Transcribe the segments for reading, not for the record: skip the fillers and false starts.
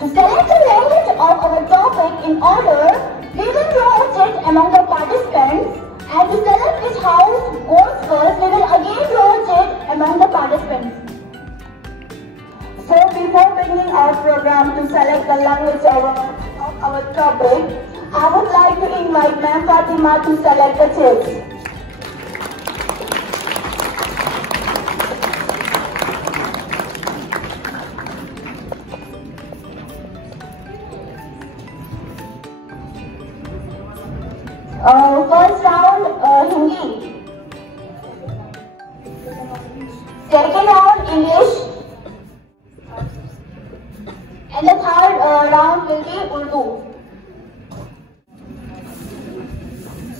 To select the language of our topic in order, we will draw a check among the participants, and to select which house goes first, we will again draw a check among the participants. So before beginning our program to select the language of our topic, I would like to invite Ma'am Fatima to select the checks. First round, Hindi. Second round, English. And the third round will be Urdu.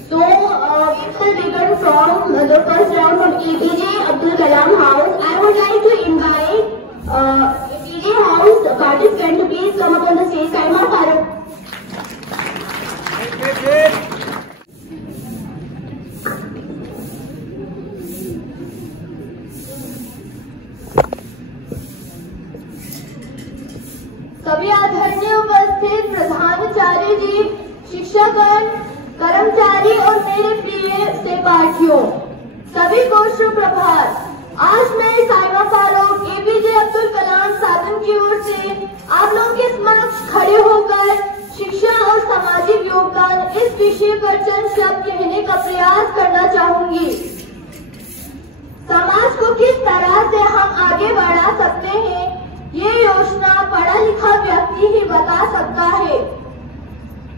So, we will begin from the first round from APJ Abdul Kalam House. I would like to invite APJ House participant to please come up on the stage. Saima Farooq. सभी आदरणीय उपस्थित प्रधानाचार्य जी, शिक्षकगण, कर्मचारी और मेरे प्रिय सहपाठियों, सभी को सुप्रभात। आज मैं साइमा फारूक एपीजे अब्दुल कलाम साधन की ओर से आप लोगों के समक्ष खड़े होकर शिक्षा और सामाजिक योगदान इस विषय पर चंद शब्द कहने का प्रयास करना चाहूंगी। समाज को किस तरह से हम आगे बढ़ा सकते हैं, ये योजना पढ़ा लिखा व्यक्ति ही बता सकता है।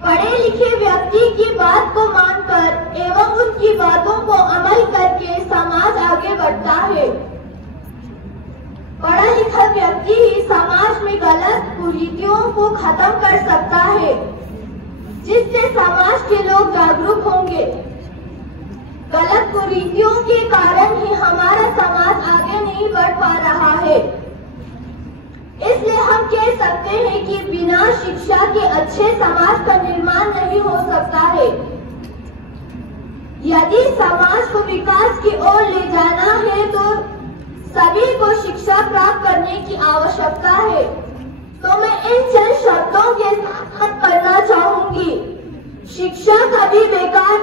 पढ़े लिखे व्यक्ति की बात को मानकर एवं उनकी बातों को अमल करके समाज आगे बढ़ता है। पढ़ा लिखा व्यक्ति ही समाज में गलत कुरीतियों को खत्म कर सकता है, जिससे समाज के लोग जागरूक होंगे। गलत कुरीतियों के कारण ही हमारा समाज आगे नहीं बढ़ पा रहा है। इसलिए हम कह सकते हैं कि बिना शिक्षा के अच्छे समाज का निर्माण नहीं हो सकता है। यदि समाज को विकास की ओर ले जाना है तो सभी को शिक्षा प्राप्त करने की आवश्यकता है। तो मैं इन चंद शब्दों के साथ पढ़ना चाहूंगी। शिक्षा कभी बेकार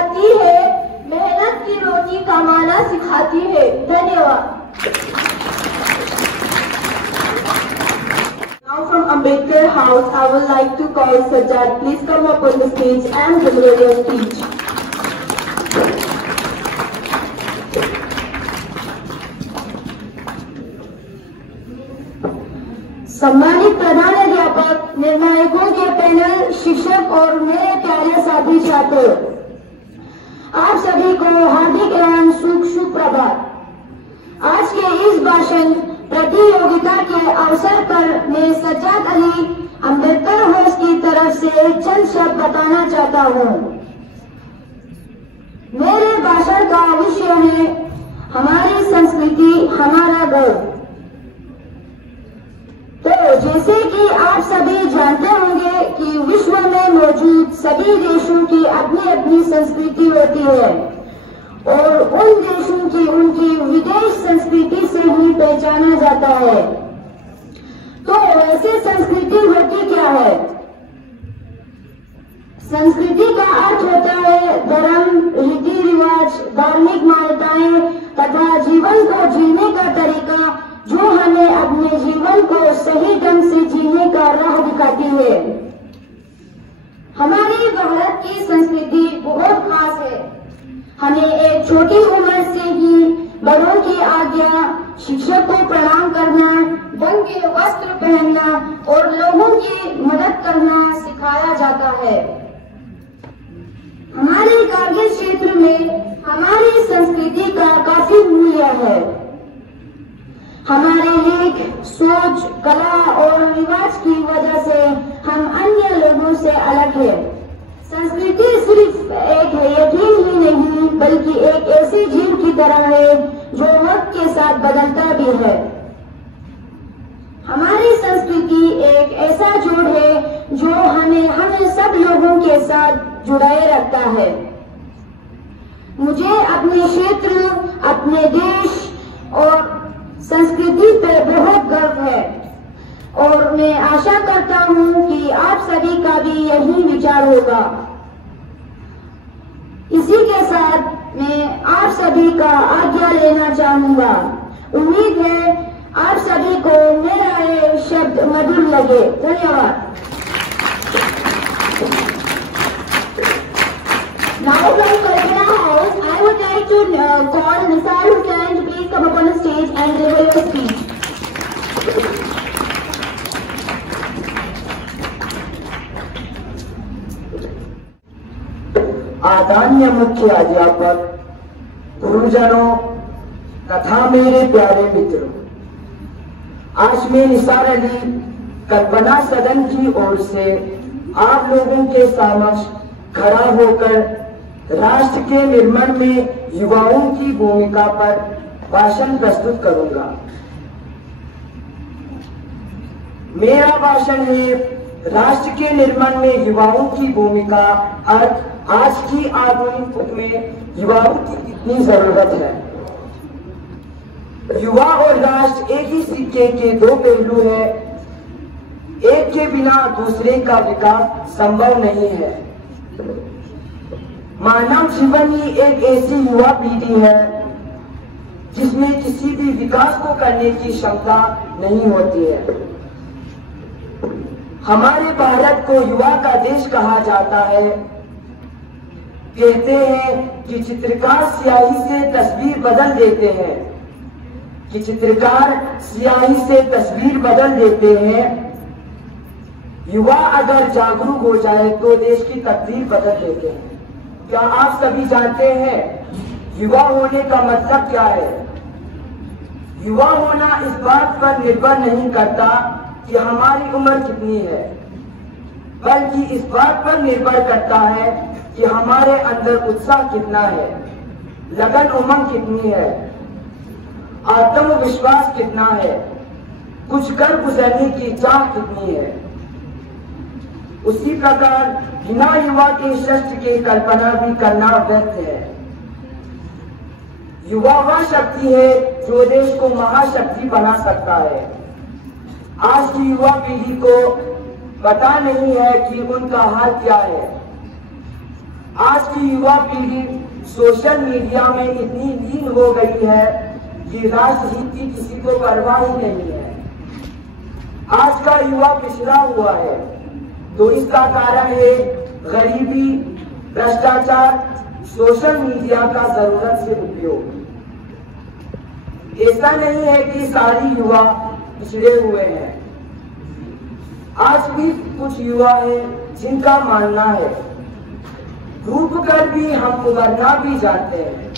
आती है, मेहनत की रोटी कमाना सिखाती है। धन्यवाद। Now from Ambedkar House, I would like to call Sajjad. Please come up on the stage and deliver your speech. सम्मानित प्रधान अध्यापक, निर्णायकों के पैनल, शिक्षक और मेरे प्यारे साथी छात्र, आप सभी को हार्दिक एवं सुप्रभात। आज के इस भाषण प्रतियोगिता के अवसर पर मैं सज्जाद अली अम्बेडकर हाउस की तरफ से चंद शब्द बताना चाहता हूँ। मेरे भाषण का विषय है हमारी संस्कृति हमारा गर्व। तो जैसे कि आप सभी जानते होंगे कि विश्व में मौजूद सभी देशों की अपनी अपनी संस्कृति होती है और उन देशों की उनकी विदेश संस्कृति से ही पहचाना जाता है। तो वैसे संस्कृति होती क्या है? संस्कृति का अर्थ होता है धर्म, रीति रिवाज, धार्मिक मान्यताएं तथा जीवन को जीने का तरीका, जो हमें अपने जीवन को सही ढंग से जीने का राह दिखाती है। हमारी भारत की संस्कृति बहुत खास है। हमें एक छोटी उम्र से ही बड़ों की आज्ञा, शिक्षक को प्रणाम करना, ढंग के वस्त्र पहनना और लोगों की मदद करना सिखाया जाता है। हमारे कार्य क्षेत्र में हमारी संस्कृति का काफी मूल्य है। हमारे लेख, सोच, कला और रिवाज की वजह से हम अन्य लोगों से अलग है। संस्कृति सिर्फ एक यकीन ही नहीं बल्कि एक ऐसी झील की तरह है जो वक्त के साथ बदलता भी है। हमारी संस्कृति एक ऐसा जोड़ है जो हमें सब लोगों के साथ जुड़ाए रखता है। मुझे अपने क्षेत्र, अपने देश और संस्कृति पर बहुत गर्व है। और मैं आशा करता हूं कि आप सभी का भी यही विचार होगा। इसी के साथ मैं आप सभी का आज्ञा लेना चाहूंगा। उम्मीद है आप सभी को मेरा ये शब्द मधुर लगे। धन्यवाद। Now from Kalpana House, I would like to call Nisar Hussain to please come up on the stage and deliver your speech. आदरणीय मुख्य अध्यापक, गुरुजनों तथा मेरे प्यारे मित्रों, आज मैं निसार अली कल्पना सदन की ओर से आप लोगों के समक्ष खड़ा होकर राष्ट्र के निर्माण में युवाओं की भूमिका पर भाषण प्रस्तुत करूंगा। मेरा भाषण है राष्ट्र के निर्माण में युवाओं की भूमिका और आज की आधुनिक युग में युवाओं की कितनी जरूरत है। युवा और राष्ट्र एक ही सिक्के के दो पहलू है। एक के बिना दूसरे का विकास संभव नहीं है। मानव जीवन ही एक ऐसी युवा पीढ़ी है जिसमें किसी भी विकास को करने की क्षमता नहीं होती है। हमारे भारत को युवा का देश कहा जाता है। कहते हैं कि चित्रकार स्याही से तस्वीर बदल देते हैं, कि चित्रकार स्याही से तस्वीर बदल देते हैं। युवा अगर जागरूक हो जाए तो देश की तकदीर बदल देते हैं। क्या आप सभी जानते हैं युवा होने का मतलब क्या है? युवा होना इस बात पर निर्भर नहीं करता कि हमारी उम्र कितनी है, बल्कि इस बात पर निर्भर करता है कि हमारे अंदर उत्साह कितना है, लगन उमंग कितनी है, आत्मविश्वास कितना है, कुछ कर गुजरने की चाह कितनी है। उसी प्रकार बिना युवा के शस्त्र की कल्पना भी करना व्यर्थ है। युवा वह शक्ति है जो देश को महाशक्ति बना सकता है। आज की युवा पीढ़ी को पता नहीं है कि उनका हाल क्या है। आज की युवा पीढ़ी सोशल मीडिया में इतनी लीन हो गई है कि राष्ट्र हित की किसी को परवाह ही नहीं है। आज का युवा पिछड़ा हुआ है, तो इसका कारण है गरीबी, भ्रष्टाचार, सोशल मीडिया का जरूरत से उपयोग। ऐसा नहीं है कि सारी युवा पिछड़े हुए हैं। आज भी कुछ युवा हैं जिनका मानना है डूब कर भी हम उबरना भी जानते हैं,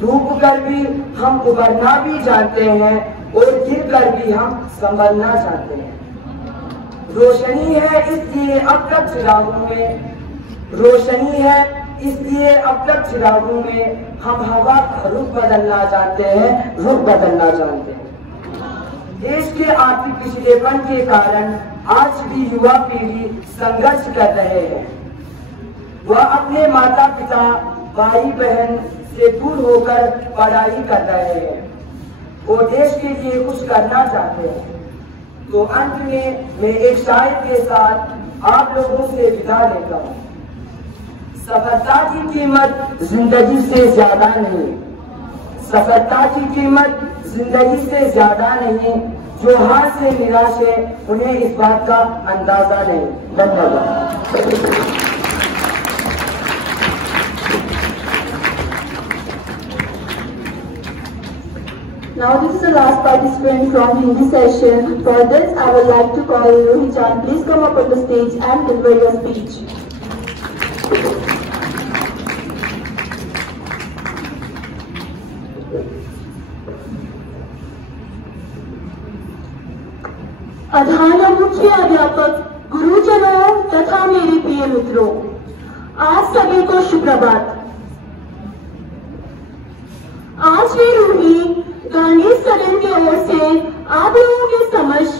डूब कर भी हम उबरना भी जानते हैं और गिर कर भी हम संभलना जानते हैं। रोशनी है इसलिए अब तक चिरागों में, रोशनी है इसलिए अब तक चिरागों में हम हवा का रुख बदलना जानते हैं, रुख बदलना जानते हैं। देश के आर्थिक पिछड़ेपन के कारण आज भी युवा पीढ़ी संघर्ष कर रहे हैं। वह अपने माता पिता, भाई बहन से दूर होकर पढ़ाई कर रहे हैं और देश के लिए कुछ करना चाहते हैं। तो अंत में मैं एक शायर के साथ आप लोगों से विदा लेता हूँ। सफलता की कीमत जिंदगी से ज्यादा नहीं, सफलता की कीमत जिंदगी से ज्यादा नहीं। जो हार से निराश है उन्हें इस बात का अंदाजा नहीं। धन्यवाद। Now this is the last participant from Hindi session. For this I would like to call Rohit Chan. Please come up on the stage and deliver your speech. आदरणीय मुख्य अध्यापक, गुरुजनों तथा मेरे प्रिय मित्रों, आज सभी को सुप्रभात। आज मैं रूही गांधी सदन की ओर से आप लोगों के समक्ष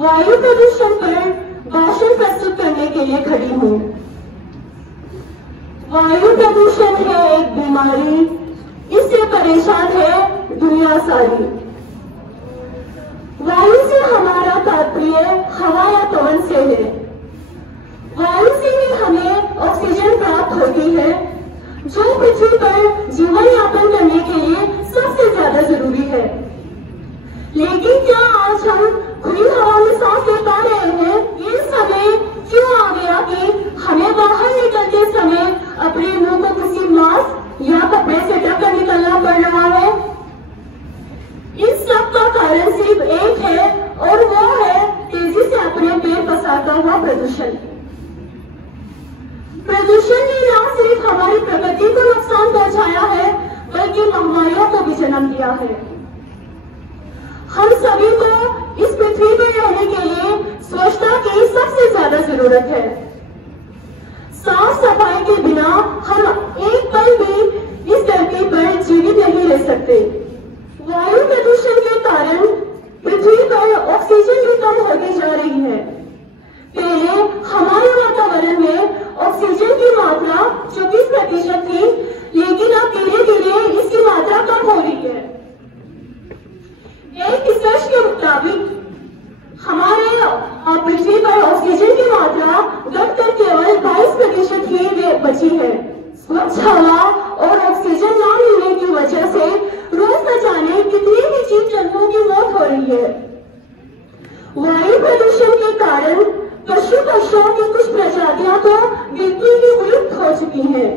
वायु प्रदूषण पर भाषण प्रस्तुत करने के लिए खड़ी हूँ। वायु प्रदूषण है एक बीमारी, इससे परेशान है दुनिया सारी। वायु से हमारा तात्पर्य हवा या पवन से है। वायु से ही हमें ऑक्सीजन प्राप्त होती है, जो पृथ्वी पर जीवन यापन करने के लिए सबसे ज्यादा जरूरी है। लेकिन क्या आज हम खुली हवा में सांस ले पा रहे हैं? ये समय क्यों आ गया कि हमें बाहर निकलते समय अपने मुंह को किसी मास्क या कपड़े से ढककर निकलना पड़ रहा है? इस सब का कारण सिर्फ एक है और वो है तेजी से अपने पेट पसारता हुआ प्रदूषण। प्रदूषण ने न सिर्फ हमारी प्रकृति को नुकसान पहुंचाया है, बल्कि महामारियों को भी जन्म दिया है। हम सभी को इस पृथ्वी पर रहने के लिए स्वच्छता की सबसे ज्यादा जरूरत है। साफ सफाई के बिना हम एक पल भी इस धरती पर जीवित नहीं रह सकते। वायु प्रदूषण के कारण पृथ्वी पर ऑक्सीजन भी कम होती जा रही है। पहले हमारे वातावरण में ऑक्सीजन की मात्रा 24% थी, लेकिन अब धीरे धीरे इसकी मात्रा कम हो रही है। एक रिसर्च के मुताबिक हमारे पृथ्वी पर ऑक्सीजन की मात्रा घटकर केवल 22% ही बची है। स्वच्छ हवा और ऑक्सीजन न मिलने की वजह से रोज न जाने कितने ही जीव जंतुओं की मौत हो रही है। वायु प्रदूषण के कारण पशु पक्षियों की कुछ प्रजातियां तो बिल्कुल ही विलुप्त हो चुकी हैं।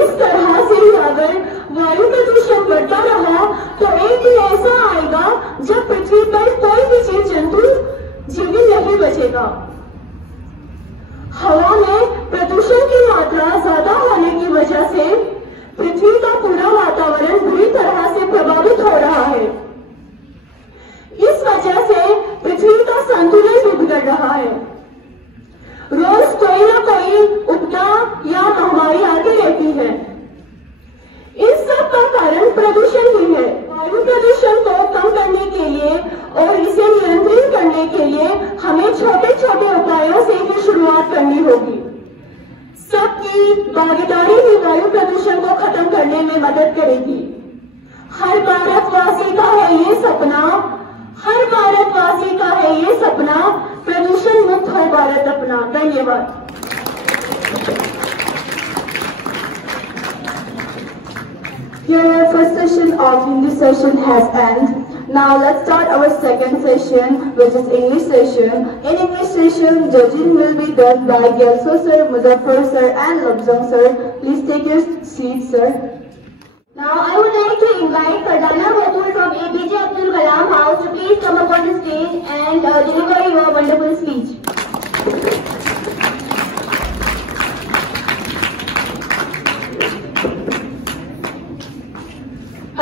इस तरह से ही अगर वायु प्रदूषण बढ़ता रहा तो एक दिन ऐसा आएगा जब पृथ्वी पर कोई भी जीव जंतु जीवित नहीं बचेगा। हवा में प्रदूषण की मात्रा ज्यादा होने की वजह से पृथ्वी का पूरा वातावरण बुरी तरह से प्रभावित हो रहा है। इस वजह से पृथ्वी का संतुलन भी बिगड़ रहा है। रोज कोई ना कोई उपदा या महामारी आती रहती है। इस सब का कारण प्रदूषण ही है। वायु प्रदूषण को कम करने के लिए और इसे नियंत्रित करने के लिए हमें छोटे छोटे उपायों से ही शुरुआत करनी होगी। सबकी भागीदारी ही वायु प्रदूषण को खत्म करने में मदद करेगी। हर भारतवासी का है ये सपना, हर भारतवासी का है ये सपना, प्रदूषण मुक्त हो भारत अपना। धन्यवाद। Here our first session of Hindi session has ended. Now let's start our second session, which is English session. In English session, judging will be done by Gelso sir, Muzaffar sir and Labzam sir. Please take your seats, sir. Now I would like to invite Pradhana Batul from APJ Abdul Kalam House to please come up on the stage and deliver your wonderful speech.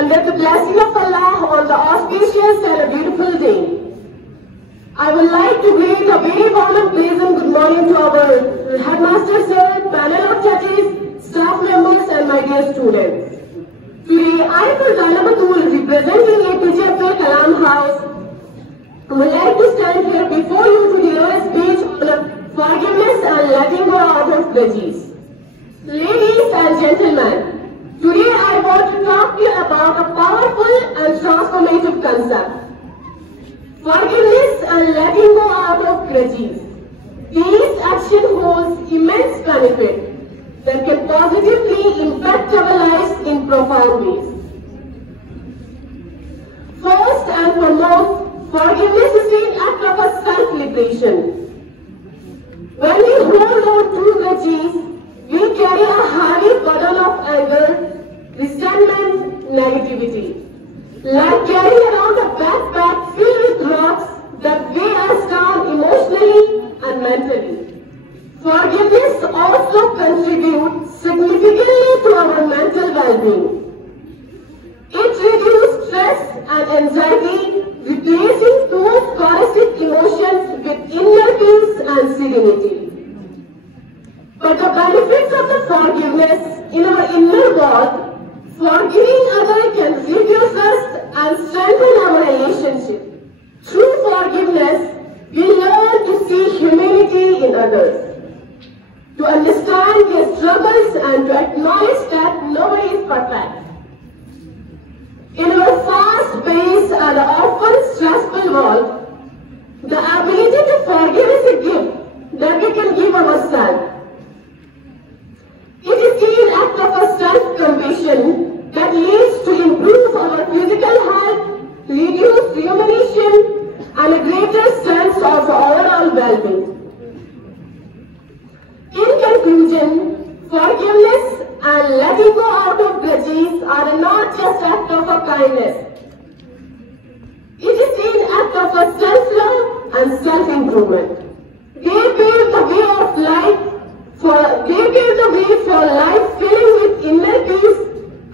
Under the blessing of Allah on the auspicious and a beautiful day, I would like to greet a very warm and pleasant good morning to our headmaster sir, panel of judges, staff members and my dear students. Today I, Pradhana Batul, representing APJ Abdul Kalam House, would like to stand here before you to deliver a speech on forgiveness and letting go out of grudges. Ladies and gentlemen, today I want to talk to you about a powerful and transformative concept. Forgiveness and letting go out of grudges. This action holds immense benefit that can positively impact our lives in profound ways. First and foremost, forgiveness is an act of a self-liberation. When we hold on to grudges, we carry a heavy burden of anger, resentment, negativity. Like carrying around a backpack filled with rocks that weigh us down emotionally and mentally. Forgiveness also contributes significantly to our mental well-being. It reduces stress and anxiety, replacing those caustic emotions with inner peace and serenity. But the benefits of the forgiveness in our inner world, forgiving others can reduce us and strengthen our relationship. Through forgiveness, we learn to see humanity in others, to understand their struggles and to acknowledge that nobody is perfect. In our fast-paced and often stressful world, that we can give ourselves. It is an act of a self-compassion that leads to improve our physical health, reduce rumination, and a greater sense of overall well-being. In conclusion, forgiveness and letting go out of grudges are not just acts of a kindness. It is an act of a self-love and self-improvement. They pave the way of life for life filling with inner peace,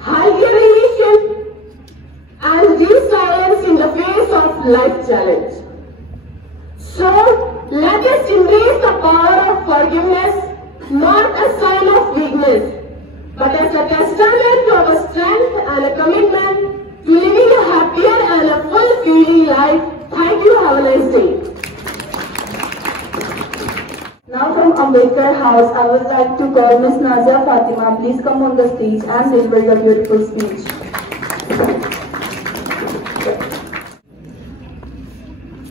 healthier relation, and resilience in the face of life challenge. So, let us embrace the power of forgiveness, not a sign of weakness, but as a testament to our strength and a commitment to living a happier and a fulfilling life. Thank you. Have a nice day. Now from Ambedkar House, I would like to call Ms. Nazia Fatima. Please come on the stage and deliver your beautiful speech.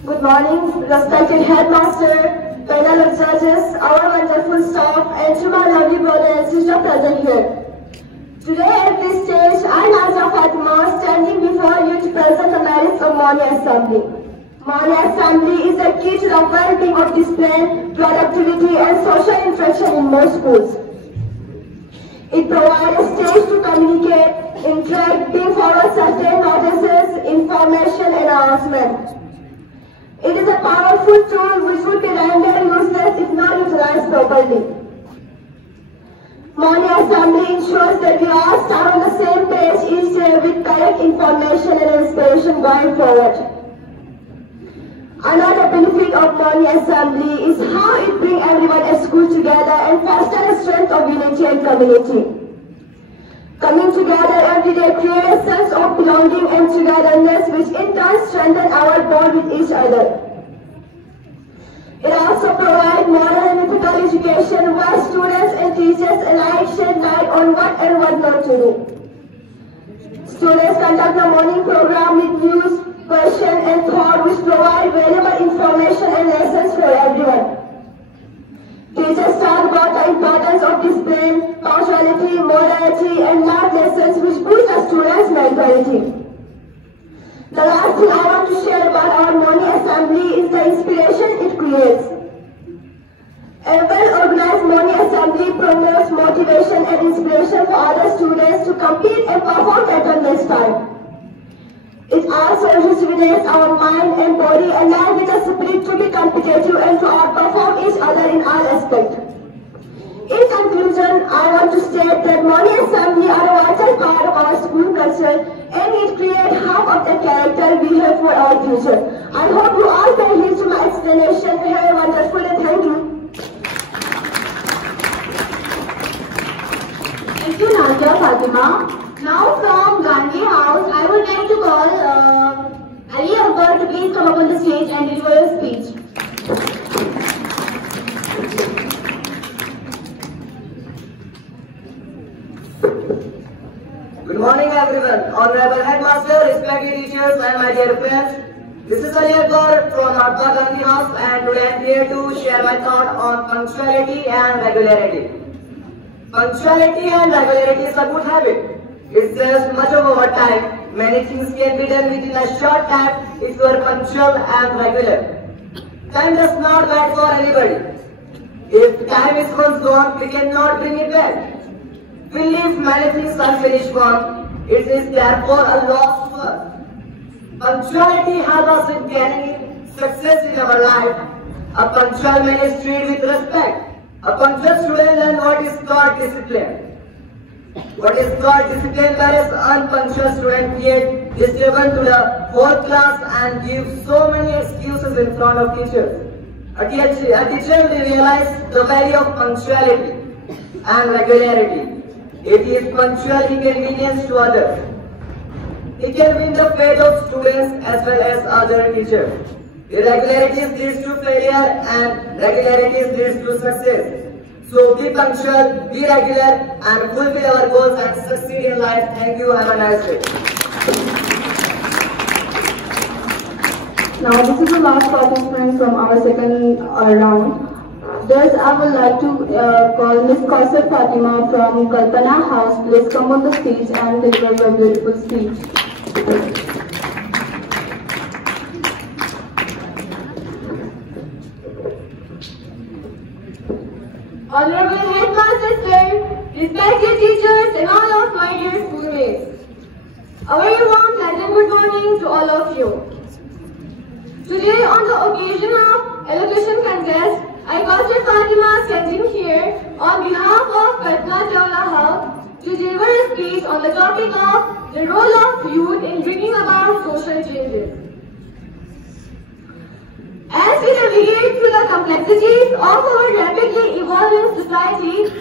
Good morning, respected headmaster, panel of judges, our wonderful staff, and to my lovely brother and sister present here. Today at this stage, I, Nazia Fatima, standing before you to present the merits of Mani Assembly. Mani Assembly is the key to the well-being of discipline, productivity, and social interaction in most schools. It provides a stage to communicate, interact, bring forward certain notices, information, and announcement. It is a powerful tool which would be rendered useless if not utilized properly. Mani Assembly ensures that we all start on the same page each day with correct information and inspiration going forward. Another benefit of Mani Assembly is how it brings everyone at school together and fosters a strength of unity and community. Coming together every day creates a sense of belonging and togetherness which in turn strengthens our bond with each other. It also provides moral and ethical education where students and teachers alike shed light on what and what not to do. Students conduct a morning program with news, question and thought which provide valuable information and lessons for everyone. Teachers talk about the importance of discipline, punctuality, morality and life lessons which boost the students' mentality. The last thing I want to share about our Mani Assembly is the inspiration it creates. A well-organized Mani Assembly promotes motivation and inspiration for other students to compete and perform better next time. It also rejuvenates our mind and body along with the spirit to be competitive and to outperform each other in all aspects. In conclusion, I want to state that Mani Assembly are a vital part of our school culture and it creates half of the character we have for our future. I hope you all can heed to my explanation. Have a wonderful day. Thank you. Thank you, Nazia Fatima. Now from Gandhi House, I would like to call Ali Akbar to please come up on the stage and deliver your speech. Good morning everyone, Honorable Headmaster, respected teachers and my dear friends. This is Ali Akbar from Mahatma Gandhi House and today I am here to share my thought on punctuality and regularity. Punctuality and regularity is a good habit. It saves much of our time. Many things can be done within a short time if you are punctual and regular. Time does not wait for anybody. If time is once gone, we cannot bring it back. We leave many things unfinished one. It is therefore a loss to us. Punctuality helps us in gaining success in our life. A punctual man is treated with respect. A punctual student learns what is called discipline. What is called discipline, whereas unpunctual student create disturbance to the whole class and give so many excuses in front of teachers. A teacher will realize the value of punctuality and regularity. If he is punctual, he convenience to others. He can win the faith of students as well as other teachers. Irregularities leads to failure and regularities leads to success. So be punctual, be regular and fulfill our goals and succeed in life. Thank you. Have a nice day. Now this is the last participant from our second round. Thus, I would like to call Ms. Kausar Fatima from Kalpana House. Please come on the stage and deliver your beautiful speech. Honorable Headmaster Sir, respected teachers and all of my dear schoolmates. A very warm pleasant good morning to all of you. Today on the occasion of elocution contest, I Kausar Fatima standing here on behalf of Kalpana Chawla House to deliver a speech on the topic of the role of youth in bringing about social changes. As we navigate through the complexities of our rapidly evolving society,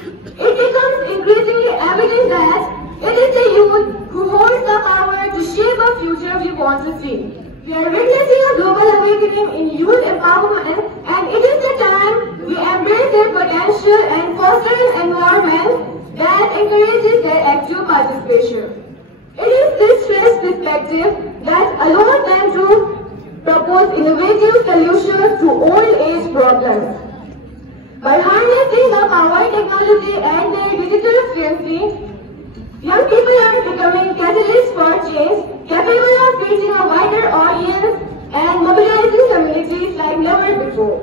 it becomes increasingly evident that it is the youth who holds the power to shape a future we want to see. We are witnessing a global awakening in youth empowerment, and it is the time we embrace their potential and foster an environment that encourages their active participation. It is this fresh perspective that allows them to propose innovative solutions to old age problems. By harnessing the power of technology and their digital fluency, young people are becoming catalysts for change, capable of reaching a wider audience and mobilizing communities like never before.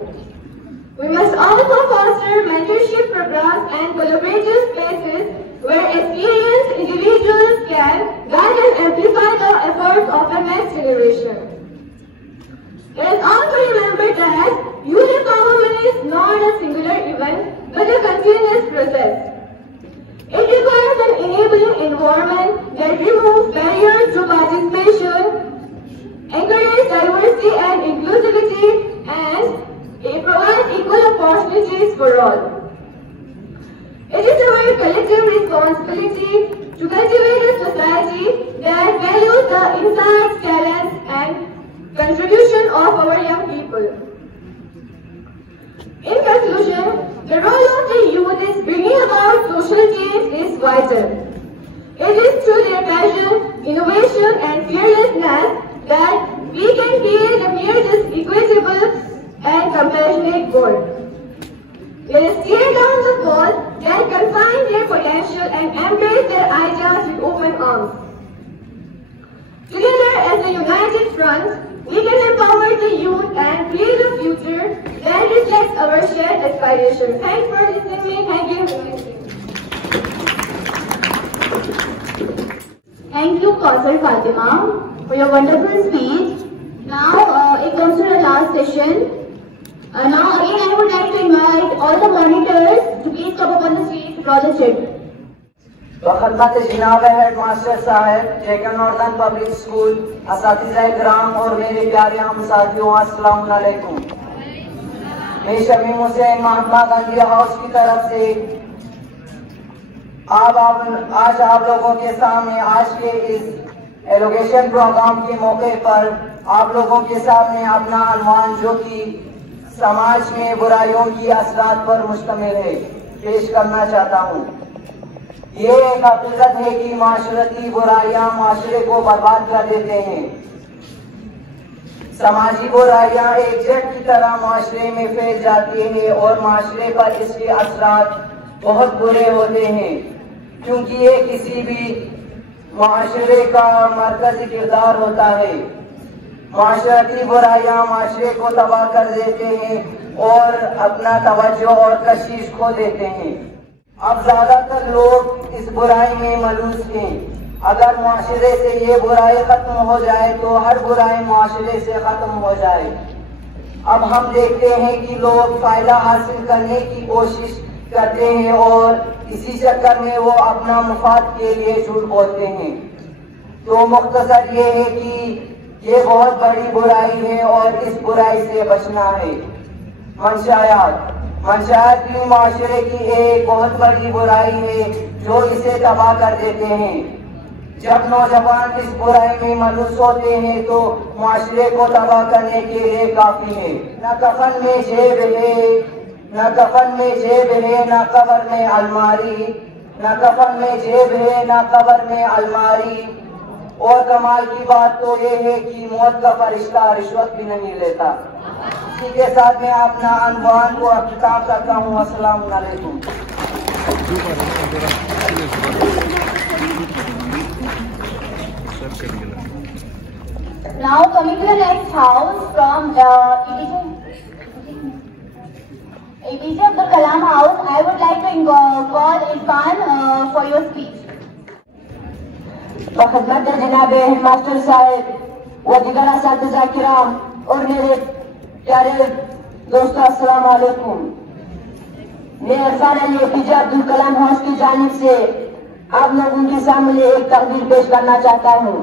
We must also foster mentorship programs and collaborative spaces where experienced individuals can guide and amplify the efforts of the next generation. Let us also remember that youth empowerment is not a singular event, but a continuous process. It requires an enabling environment that removes barriers to participation, encourages diversity and inclusivity, and it provides equal opportunities for all. It is our collective responsibility to cultivate a society that values the insights, talents, and contribution of our young people. In conclusion, the role of the youth in bringing about social change is vital. It is through their passion, innovation, and fearlessness that we can create a more just equitable and compassionate world. Let us tear down the walls that confine their potential and embrace their ideas with open arms. Together as a united front, we can empower the youth and create a future that reflects our shared aspirations. Thanks for listening. Thank you. Thank you, Kausar Fatima, for your wonderful speech. Now, it comes to the last session. Now, again, I would like to invite all the monitors to please come up on the stage to draw the check. बखदमत जनाब headmaster साहब, Deccan northern public school, असातिज़ा ग्राम और मेरे प्यारे हम साथियों, अस्सलाम वालेकुम। मैं शमीम हुसैन महात्मा गांधी हाउस की तरफ से आज आप लोगों के सामने आज के इस एलोकेशन प्रोग्राम के मौके पर आप लोगों के सामने अपना अनुमान जो कि समाज में बुराइयों की असरात पर मुश्तमिल है पेश करना चाहता हूँ। ये एक हकीकत है कि माशरती बुराइयां माशरे को बर्बाद कर देते हैं। समाजी बुराइयां एक जट की तरह माशरे में फैल जाती है और माशरे पर इसके असरात बहुत बुरे होते हैं, क्योंकि ये किसी भी माशरे का मरकजी किरदार होता है। माशरती बुराइयां माशरे को तबाह कर देते हैं और अपना तवज्जो और कशिश खो देते हैं। अब ज्यादातर लोग इस बुराई में मलूस हैं। अगर माशरे से ये बुराई खत्म हो जाए तो हर बुराई माशरे से खत्म हो जाए। अब हम देखते हैं कि लोग फायदा हासिल करने की कोशिश करते हैं और इसी चक्कर में वो अपना मुफाद के लिए झूठ बोलते हैं। तो मुख्तसर ये है कि ये बहुत बड़ी बुराई है और इस बुराई से बचना है। मंशायात भी माशरे की एक बहुत बड़ी बुराई है जो इसे तबाह कर देते हैं। जब नौजवान इस बुराई में मलूस होते हैं तो माशरे को तबाह करने के लिए काफी है। न कफन में जेब है, न कफन में जेब है, न कब्र में अलमारी, न कफन में जेब है, न कब्र में अलमारी। और कमाल की बात तो ये है कि मौत का फरिश्ता रिश्वत भी नहीं लेता। इसी के साथ मैं अपना अनवान को अख्ताम करता हूँ। अस्सलाम वालेकुम। Now coming to the next house from APJ Abdul Kalam House, I would like to call Irfan for your speech. खदमत जनाब मास्टर साहब व दिगर असातिज़ा किराम और मेरे प्यारे दोस्तों, अस्सलाम वालेकुम। मैं इरफान अली एपीजे अब्दुल कलाम हाउस की जानिब से आप लोगों के सामने एक तकरीर पेश करना चाहता हूँ।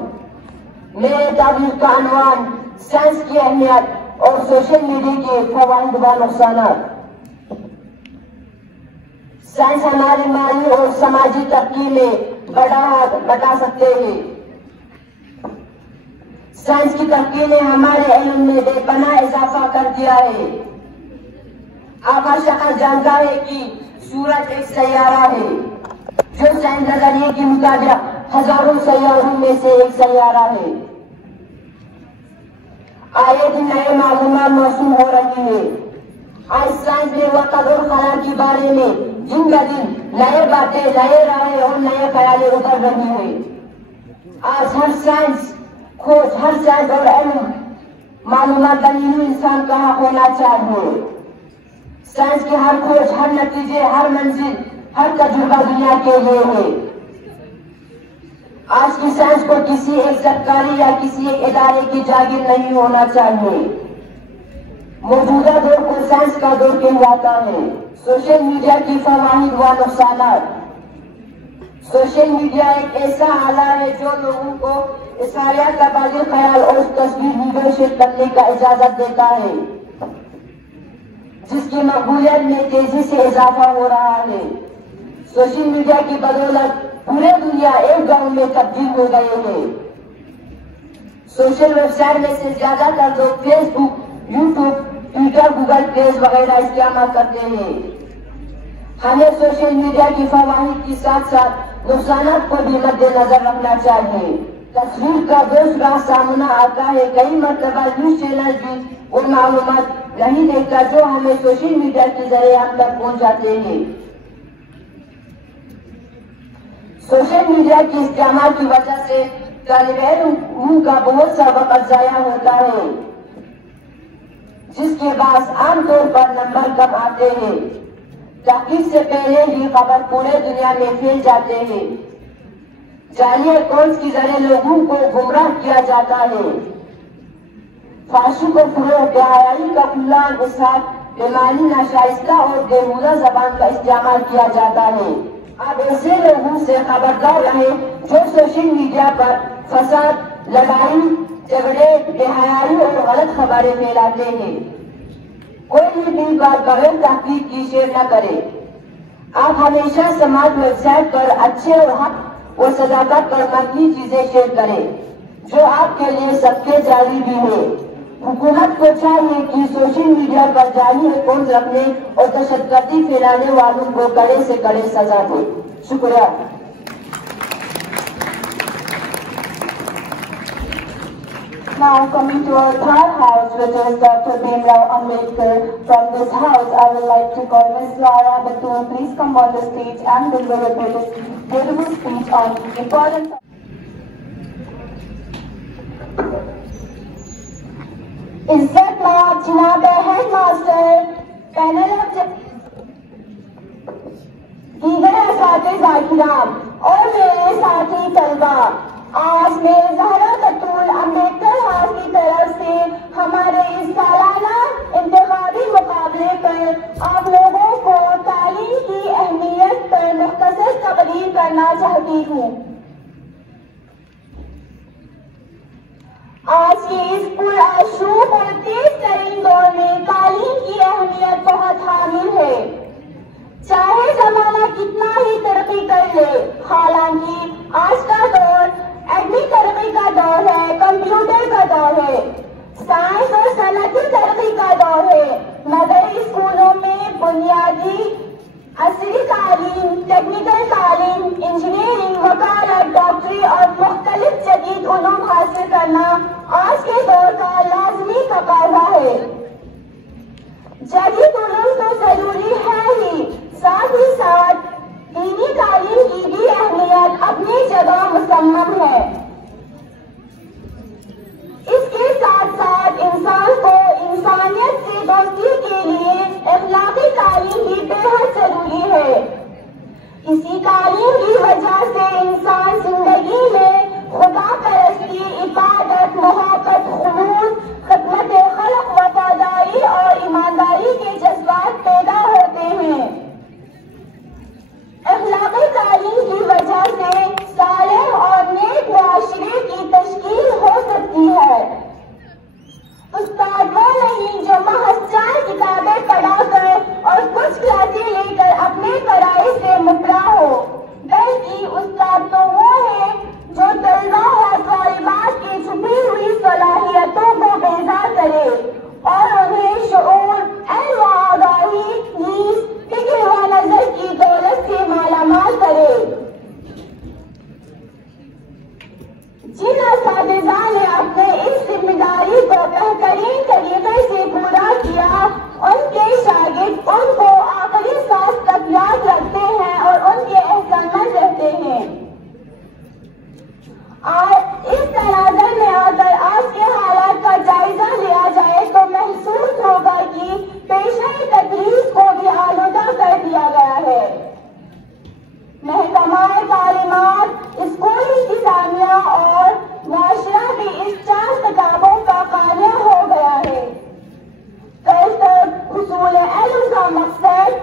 मेरे तकरीर का अनवान साइंस की अहमियत और सोशल मीडिया के फवाइद व नुकसानात। साइंस हमारी माली और समाजी तरक्की में बड़ा हाथ बता सकते हैं। साइंस की तरक्की ने हमारे इल्म में बेपनाह इजाफा कर दिया है। आप हर शख्स जानता है कि सूरज एक सैयारा है जो साइंस नजरिए के मुताबिक हजारों सैयारों में से एक सैयारा है। आए दिन नए मालूमात मौसूल हो रही है। आज साइंस में वक़्त और खला के बारे में दिन ब दिन नए बातें, नए राहें और नए ख्यालें उभर रही है। आज हर साइंस खोज, हर साइंस और इल्म मालूमात दलील इंसान का हक होना चाहिए। साइंस के हर खोज, हर नतीजे, हर मंजिल, हर तजुर्बा दुनिया के लिए है। आज की साइंस को किसी एक सरकारी या किसी एक इदारे की जागीर नहीं होना चाहिए। मौजूदा दौर को साइंस का दौर कहलाता है। सोशल मीडिया की फवाइद व नुकसानात। सोशल मीडिया एक ऐसा आला है जो लोगों को इशारिया, तबादुल ख्याल और तस्वीर वीडियो शेयर करने का इजाजत देता है, जिसकी मकबूलियत में तेजी से इजाफा हो रहा है। सोशल मीडिया की बदौलत पूरे दुनिया एक गांव में तब्दील हो गए हैं। सोशल वेबसाइट में से ज्यादातर लोग Facebook, YouTube, Twitter, Google place वगैरह इस्तेमाल करते हैं। हमें सोशल मीडिया की फवाइद के साथ साथ नुकसानात को भी मद्देनजर रखना चाहिए। तस्वीर का दूसरा सामना आता है। कई मरतबा न्यूज चैनल भी वो मालूमात नहीं देता जो हमें सोशल मीडिया के जरिए हम तक पहुँच जाते हैं। सोशल मीडिया के इस्तेमाल की वजह से तालिबे इल्म का बहुत सा वक्त जाया होता है, जिसके बाद आमतौर पर नंबर कम आते हैं। तहकीक से पहले ही खबर पूरे दुनिया में फैल जाते हैं। जाली अकाउंट्स के जरिए लोगों को गुमराह किया जाता है। फाशी को फरोग, बेहयाई का खुला इज़हार, बेमानी, नाशाइस्ता और बेहुदा जबान का इस्तेमाल किया जाता है। अब ऐसे लोगों से खबरदार रहे जो सोशल मीडिया पर फसाद, लड़ाई झगड़े, बेहयाई और गलत खबरें फैलाते हैं। कोई भी बात बगैर तहकीक की शेयर न करे। आप हमेशा समाज वेबसाइट पर अच्छे और हक और सदाकत पर मबनी चीजें शेयर करें जो आपके लिए सबके जारी भी है। हुकूमत को चाहिए कि सोशल मीडिया पर जाली अकाउंट रखने और दहशतगर्दी फैलाने वालों को कड़े से कड़े सजा दे। शुक्रिया। Now coming to our third house, which is Dr. Bhimrao Ambedkar. From this house, I would like to call Ms. Lara Batul. Please come on the stage and deliver a beautiful speech on importance. इज्जत माब जनाब head master, panel दीगर असातिज़ा किराम और मेरे साथी तलबा, आज मैं ज़हरा बतूल अम्बेडकर हाउस की तरफ से हमारे इस सालाना इंतखाबी मुकाबले पर आप लोगों को तालीम की अहमियत पर मुख्तसर तकरीर करना चाहती हूँ। आज के इस पुरअशूब और तेज तरीन दौर में तालीम की अहमियत बहुत हामिल है। चाहे जमाना कितना ही तरक्की कर ले, हालांकि आज का दौर एडमी तरक्की का दौर है, कंप्यूटर का दौर है, साइंस और सनअती तरक्की का दौर है। मगर स्कूलों में बुनियादी असली तालीम, टेक्निकल तालीम, इंजीनियरिंग, वकालत, डॉक्टरी और मुख्तलिफ जदीद उलूम हासिल करना आज के दौर का लाजमी तकाज़ा है। जदीद उलूम तो जरूरी है ही, साथ ही साथ दीनी तालीम की भी अहमियत अपनी जगह मुसम्मम है। इसके साथ साथ इंसान को इंसानियत से दोस्ती के लिए अखलाकी तालीम भी बेहद जरूरी है। इसी तालीम की वजह से इंसान जिंदगी में खुदा परस्ती, इबादत, मोहब्बत, खुलूस, खिदमत खल्क, वफादारी और ईमानदारी के जज्बात पैदा होते हैं। अखलाकी तालीम की वजह से सालेह और नेक मुआशरे की तश्कील हो सकती है। उस्ताद वो नहीं जो महज 4 किताबें पढ़ाकर और कुछ क्लासें लेकर अपने पढ़ाई से मुकरा हो, बल्कि उस्ताद तो वो है जो तलबा और तालिबात की छुपी हुई सलाहियतों को बेदार करे और उन्हें शऊर, इल्म व आगाही, नीज़, फिक्र व नजर की दौलत से मालामाल करे। जिन असातिज़ा ने अपने इस जिम्मेदारी को बेहतरीन तरीके से पूरा किया, उनके शागिर्द उनको आखिरी सांस तक याद रखते हैं और उनके एहसानमंद रहते हैं। आज इस तनाज़ुर में आकर आज के हालात का जायजा लिया जाए तो महसूस होगा कि पेशे तदरीस को भी आलूदा कर दिया गया है। महकमाए तालीमात, स्कूली इंतजामिया और मुआशरा भी इस 4 किताबों का कान्या हो गया है। कल तक हुसूल इल्म का मकसद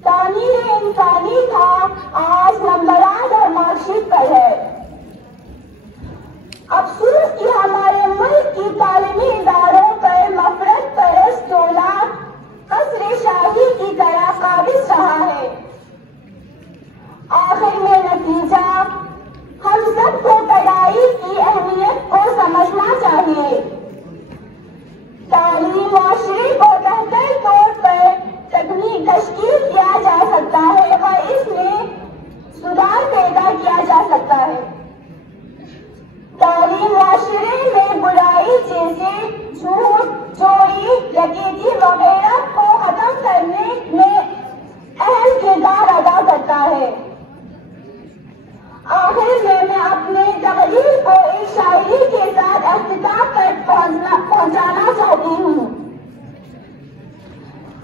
तामीर इंसानी था, आज नंबरात और मार्कशीट पर है। अफसोस कि हमारे मुल्क की तालीमी इदारों पर मफरत परस्त टोला कसरे शाही की तरह काबिज रहा है। आखिर में नतीजा, हम सबको पढ़ाई की अहमियत को समझना चाहिए। तालीम मुआशरे को बेहतर तौर पर तश्कील किया जा सकता है और इसमें सुधार पैदा किया जा सकता है। तालीम मुआशरे में बुराई जैसे झूठ, चोरी, डकैती वगैरह को खत्म करने में अहम किरदार अदा करता है। आखिर में मैं अपने तकरीर को एक शायरी के साथ अख्तिताम तक पहुंचाना चाहती हूँ।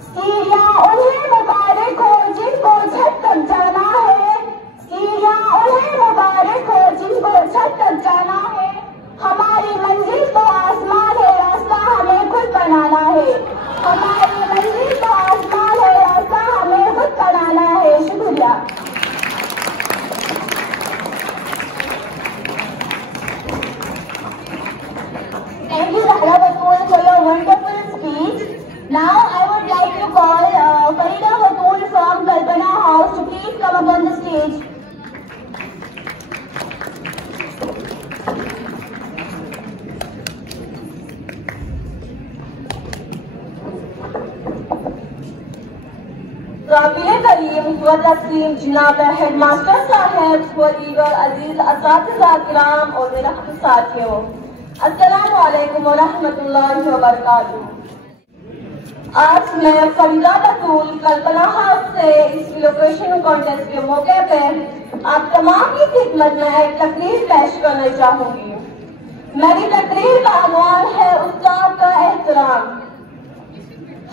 सीरिया उन्हें मुबारक हो जिनको छत तक जाना है, सीरिया उन्हें मुबारक हो जिनको छत तक जाना है। हमारी मंजिल तो आसमान है, रास्ता हमें खुद बनाना है। हमारी मंजिल तो आसमान है, रास्ता हमें खुद बनाना है। शुक्रिया। Thank you, Zahra Batul, for your wonderful speech. Now I would like to call Farida Batul from Kalpana House to please come up on the stage. काबिल करीम व तस्लीम जनाब हेडमास्टर साहब, वजीर अजीज असातिज़ा किराम और मेरा साथियों, अस्सलामु अलैकुम व रहमतुल्लाहि व बरकातुहू। आज मैं फरीदा बतूल कल्पना हाउस से इस लोकेशन कॉन्टेस्ट के मौके पर आप तमाम की खिदमत में एक तकरीर पेश करना चाहूंगी। मेरी तकरीर का अनवान है उस्ताद का एहतराम।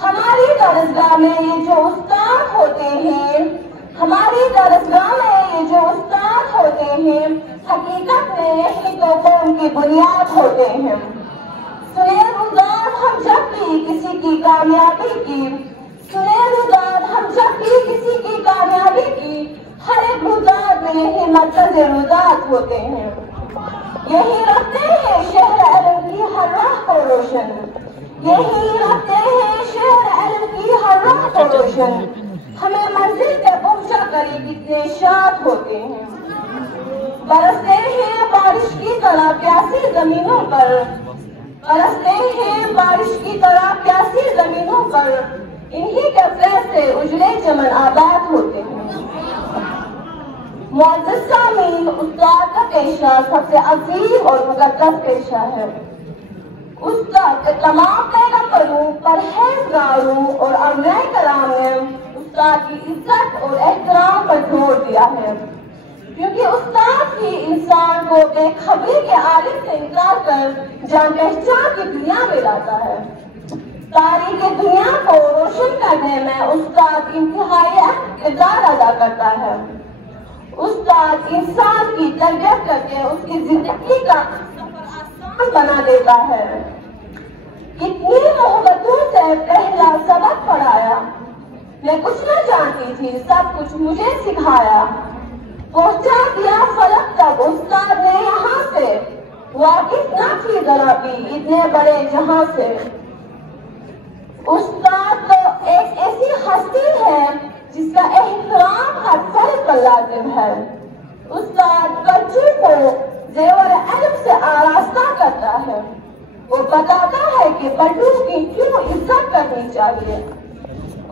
हमारी दरसगाह में ये जो उस्ताद होते हैं, हमारी दरसगाह में ये जो उस्ताद होते हैं, हकीकत में ही तो कौम की बुनियाद होते हैं। सुने रुदाद हम जब भी किसी की कामयाबी की, सुने रुदाद हम जब भी किसी की कामयाबी की, हर एक रुदाद में यही मरकज़ रुदाद होते हैं। यही रखते हैं शहर इल्म की हर राह को रोशन, यही रखते हैं शहर इल्म की हर राह को रोशन। हमें मंजिल पे पहुंचा कर कितने शाद होते हैं। बरसते हैं बारिश की तरह प्यासी जमीनों पर, बरसते हैं बारिश की तरह प्यासी जमीनों पर, इन्हीं के फैज़ से उजले चमन आबाद होते हैं। मुअज़्ज़ज़ सामीन, उस्ताद का पेशा सबसे अजीम और मुक़द्दस पेशा है। उस्ताद के तमाम पैगंबरों, परहेजगारों और अव्लिया कराम ने उस्ताद की इज्जत और एहतराम पर जोर दिया है, क्योंकि उस्ताद ही इंसान को बेखबरी के आलिम से निकाल कर जान पहचान की दुनिया में लाता है। तारीख दुनिया को रोशन करने में उस्ताद इंतहाई अहम किरदार अदा करता है। उस्ताद इंसान की तरबियत करके उसकी जिंदगी का सफर आसान बना देता है। कितनी मोहब्बतों से पहला सबक पढ़ाया, मैं कुछ न जानती थी, सब कुछ मुझे सिखाया। पहुंचा दिया फलक तक उस्ताद ने यहाँ से, वाकिफ न थी जरा भी इतने बड़े जहां से। उस्ताद तो एक ऐसी हस्ती है जिसका एहतराम हर फर्द पर लाजिम है। उस्ताद बच्चों को जेवर अदब से आरास्ता करता है। वो बताता है कि बच्चों की क्यों इज्जत करनी चाहिए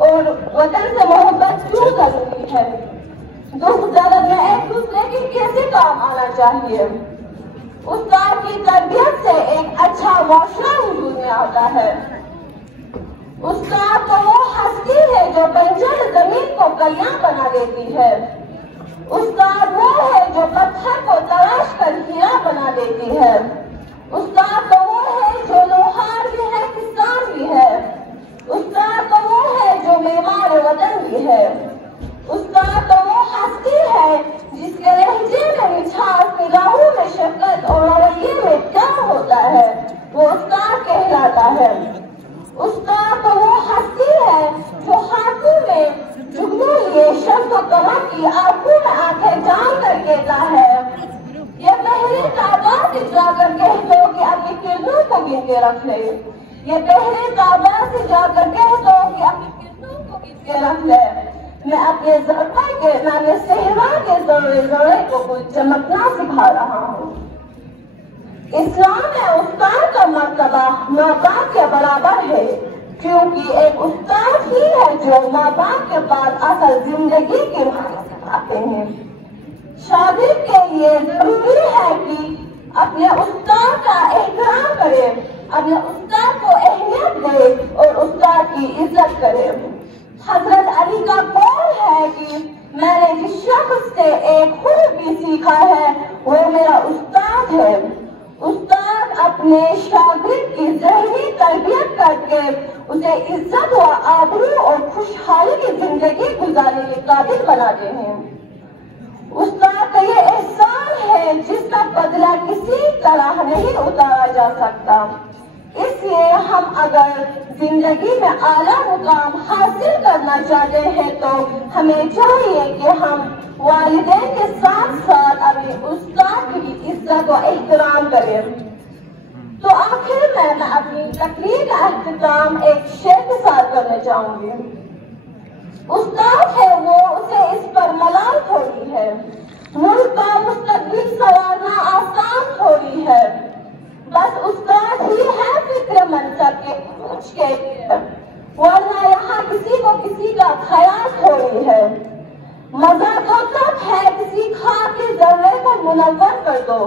और वतन से मोहब्बत क्यों जरूरी है। दुख दर्द में एक दूसरे के कैसे काम आना चाहिए। उस्ताद की तरबियत से एक अच्छा माशरा वजूद में आता है। उस्ताद तो वो हस्ती है जो बंजर जमीन को कलियां बना देती है। उस्ताद वो है जो पत्थर को तराश कर हीरा बना देती है। उस्ताद तो वो है जो लोहार भी है, किसान भी है। उस्ताद तो वो है जो मेमार वतन भी है। उस्ताद तो वो हस्ती है जिसके लहजे में मिठास, निगाहों में शफकत और रवैये में क्या होता है, वो उस्ताद कहलाता है। उस्ताद तो वो हस्ती है जो हाथों में जुगनू लिए शब्द और कमर की आंखों में आंखें जान कर कहता है, ये पहले काबा से जाकर कह दो कि अपनी किरणों को गिन के रख ले। ये पहले काबा से जाकर कह दो कि अपनी किरणों को गिन के रख ले। मैं अपने ज़र्रा के नामे सहरा के ज़र्रे ज़र्रे को कुछ चमकना सिखा रहा हूँ। इस्लाम में उस्ताद का मर्तबा माँ बाप के बराबर है, क्योंकि एक उस्ताद ही है जो माँ बाप के बाद असल जिंदगी के मायने सिखाते हैं। शागिर्द के लिए जरूरी है कि अपने उस्ताद का एहतराम करे, अपने उस्ताद को अहमियत दे और उस्ताद की इज्जत करे। हजरत अली का कौल है कि मैंने जिस शख्स से एक खुद भी सीखा है वो मेरा उस्ताद है। उस्ताद अपने शागिर्द की ज़हनी तरबियत करके उसे इज्जत व आबरू और खुशहाली की जिंदगी गुजारने के काबिल बनाते हैं। उस्ताद का ये एहसान है जिसका बदला किसी तरह नहीं उतारा जा सकता। इसलिए हम अगर जिंदगी में आला मुकाम हासिल करना चाहते हैं तो हमें चाहिए कि हम वालिदैन के साथ साथ अपने उस्ताद की इज्जत व एहतराम करें। तो आखिर में मैं अपनी तकरीर का अख्तिताम एक शेर के साथ करना चाहूंगी। उस्ताद है वो, उसे इस पर मलाल थोड़ी है, मुल्क का मुस्तकबिल संवारना आसान थोड़ी है। बस उस्ताद ही है फिक्र मनसब के कुछ के, वरना यहाँ किसी को किसी का ख्याल थोड़ी है। मजा तो तब है किसी खाक के जर्रे को मुनव्वर कर दो,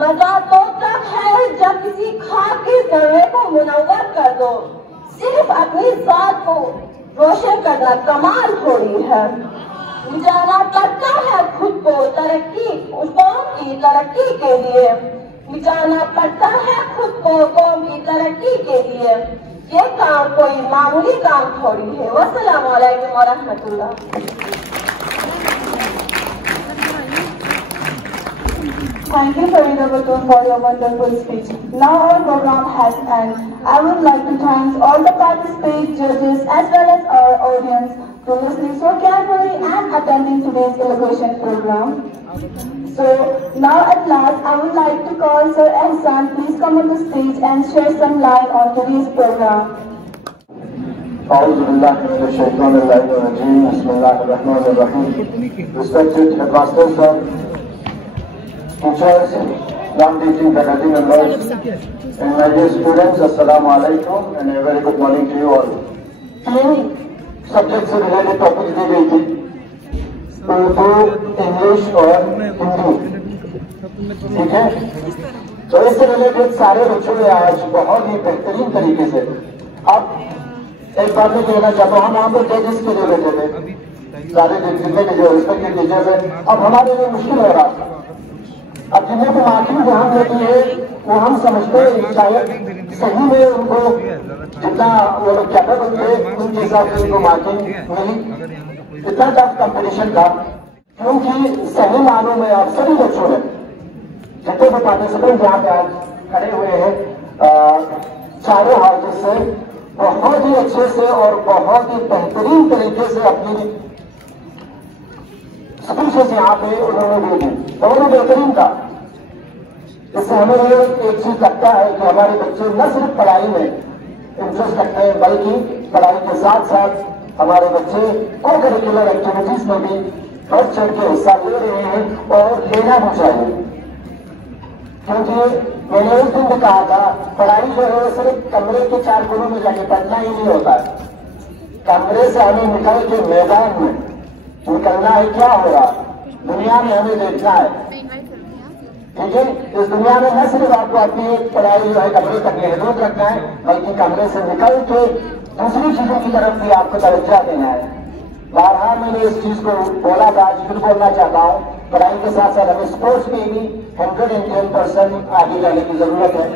मजा तो तब है जब किसी खाक के जर्रे को मुनव्वर कर दो। सिर्फ अपनी जात को रोशन करना कमाल थोड़ी है। जाना पड़ता है खुद को तरक्की, कौम की तरक्की के लिए मिटाना पड़ता है खुद को कौम की तरक्की के लिए। ये काम कोई मामूली काम थोड़ी है। वस्सलामु अलैकुम व रहमतुल्लाह। Thank you, Farida Batul, for your wonderful speech. Now our program has ended. I would like to thank all the participants, judges, as well as our audience for listening so carefully and attending today's celebration program. So now at last, I would like to call Sir Ehsan. Please come on the stage and share some light on today's program. Respected headmasters, sir, teachers, non-teaching faculty members, and my dear students, Assalamu alaikum and a very good morning to you all. Subject से related topics दी गई थी, Urdu, English और हिंदी, ठीक है? तो इससे related सारे बच्चों ने आज बहुत ही बेहतरीन तरीके से, अब एक बात मैं कहना चाहता हूँ, हम वहां पर जजेस के लिए बैठे थे, सारे जितने के जो रिस्पेक्टेड टीचर्स हैं, अब हमारे लिए मुश्किल हो रहा था। अब जिन्हें को मार्किंग जो हम देती है वो हम समझते हैं शायद सही में उनको जितना वो लोग कैपेबल थे उनके हिसाब से उनको मार्किंग मिली। इतना टफ कंपटीशन था क्योंकि सही मानों में आप सभी बच्चों ने जितने भी पार्टिसिपेंट यहाँ पे आज खड़े हुए हैं चारों हाउसेस से बहुत ही अच्छे से और बहुत ही बेहतरीन तरीके से अपनी स्पीचेस यहाँ पे उन्होंने दी थी, बहुत ही बेहतरीन था। इससे हमें एक चीज लगता है कि हमारे बच्चे न सिर्फ पढ़ाई में इंटरेस्ट रखते हैं बल्कि पढ़ाई के साथ साथ हमारे बच्चे को करिकुलर एक्टिविटीज में भी बढ़ चढ़ के हिस्सा ले रहे हैं और लेना भी चाहिए। क्योंकि मैंने उस दिन भी कहा था पढ़ाई जो है सिर्फ कमरे के चार कोनों में जाके पढ़ना ही नहीं होता है, कमरे से हमें निकल के मैदान में निकलना है, क्या हो रहा दुनिया में हमें देखना है। ठीक है, इस दुनिया में न सिर्फ आपको अपनी पढ़ाई जो है कमरे तक महदूद रखना है बल्कि कमरे से निकल के दूसरी चीजों की तरफ भी आपको तवज्जो देना है। बारहा मैंने इस चीज को बोला था, आज फिर बोलना चाहता हूँ, पढ़ाई के साथ साथ हमें स्पोर्ट्स में भी 110% आगे जाने की जरूरत है।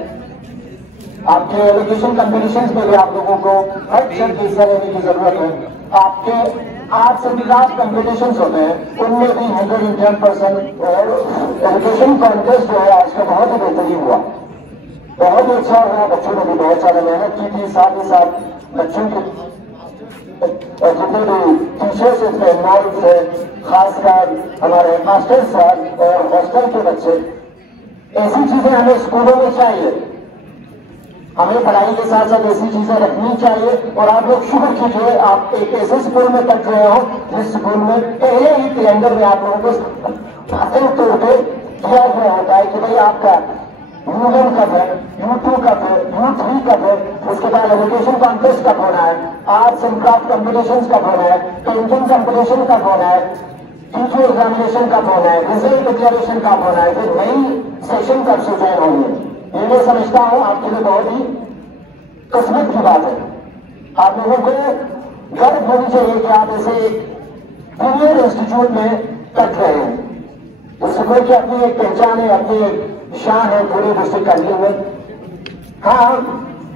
आपके एजुकेशन कॉम्पिटिशन्स में भी आप लोगों को हर चीज हिस्सा लेने की जरूरत है। आपके आर्ट से क्राफ्ट कॉम्पिटिशन्स होते हैं उनमें भी 110% और एजुकेशन कॉन्टेस्ट जो है आज का बहुत ही बेहतरीन हुआ, बहुत ही अच्छा हुआ। बच्चों ने भी बहुत सारा मेहनत की थी, साथ ही साथ बच्चों के जितने भी टीचर्स इसमें इन्वॉल्व थे, खासकर हमारे मास्टर साहब और हॉस्टल के बच्चे, ऐसी चीजें हमें स्कूलों में चाहिए। हमें पढ़ाई के साथ साथ ऐसी चीजें रखनी चाहिए। और आप लोग शुक्र कीजिए आप एक ऐसे स्कूल में तक गए हो जिस स्कूल में पहले ही कैलेंडर में आप लोगों को हासिल तौर पर दिया गया होता है कि भाई आपका U1 कब है, U2 कब है, U3 कब है, उसके बाद एजुकेशन कॉन्टेस्ट कब होना है, आर्ट्स एंड क्राफ्ट कॉम्पिटिशन कब होना है, पेंटिंग कॉम्पिटिशन कब होना है, टीचर एग्जामिनेशन कब होना है, रिजल्ट डिक्लेरेशन कब होना है, फिर नई सेशन कब से ज्वाइन होनी है। ये मैं समझता हूँ आपके लिए बहुत ही किस्मत की बात है। आप लोगों को गर्व होनी चाहिए कि आप ऐसे एक प्रीमियर इंस्टीट्यूट में कट रहे हैं। उस स्कूल की अपनी एक पहचान है, अपनी एक शान है पूरी डिस्ट्रिक्ट कंट्री में। हाँ,